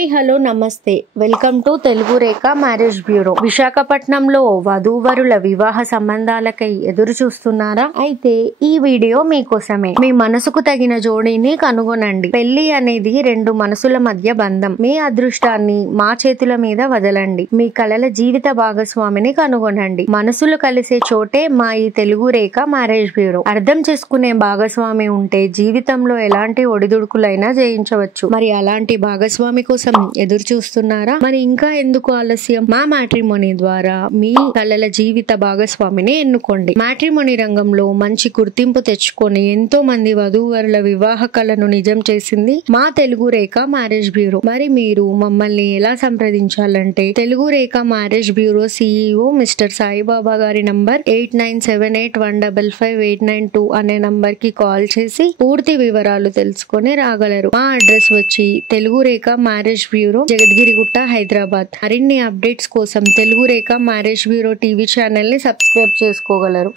Hi hello నమస్తే welcome to Telugu Rekha marriage bureau. విశాఖపట్నంలో వధూవరుల వివాహ సంబంధాలకై ఎదురు చూస్తున్నారా? అయితే ఈ వీడియో మీకోసమే. మీ మనసుకు తగిన జోడీని కనుగొనండి. పెళ్లి అనేది రెండు మనసుల మధ్య బంధం. మీ అదృష్టాన్ని మా చేతుల మీద వదలండి. మీ కలల జీవిత భాగస్వామిని కనుగొనండి. మనసులు కలిసే చోటే మా ఈ తెలుగు రేఖ మ్యారేజ్ బ్యూరో. అర్థం చేసుకునే భాగస్వామి ఉంటే జీవితంలో ఎలాంటి ఒడిదుడుకులైనా జయించవచ్చు. మరి అలాంటి భాగస్వామి కోసం ఎదురు చూస్తున్నారా? మరి ఇంకా ఎందుకు ఆలస్యం? మా మ్యాట్రిమోనీ ద్వారా మీ కలల జీవిత భాగస్వామిని ఎన్నుకోండి. మ్యాట్రిమోనీ రంగంలో మంచి గుర్తింపు తెచ్చుకొని ఎంతో మంది వధూవరుల వివాహ కలను నిజం చేసింది మా తెలుగు రేఖ మ్యారేజ్ బ్యూరో. మరి మీరు మమ్మల్ని ఎలా సంప్రదించాలంటే తెలుగు రేఖ marriage bureau CEO mister Saibaba గారి నంబర్ 8978155892 అనే నంబర్ కి కాల్ చేసి పూర్తి వివరాలు తెలుసుకొని రాగలరు. మా అడ్రస్ వచ్చి తెలుగు రేఖ మ్యారేజ్ బ్యూరో, జగద్గిరిగుట్ట, హైదరాబాద్. మరిన్ని అప్డేట్స్ కోసం తెలుగు రేఖ మ్యారేజ్ బ్యూరో టీవీ ఛానల్ ని సబ్స్క్రైబ్ చేసుకోగలరు.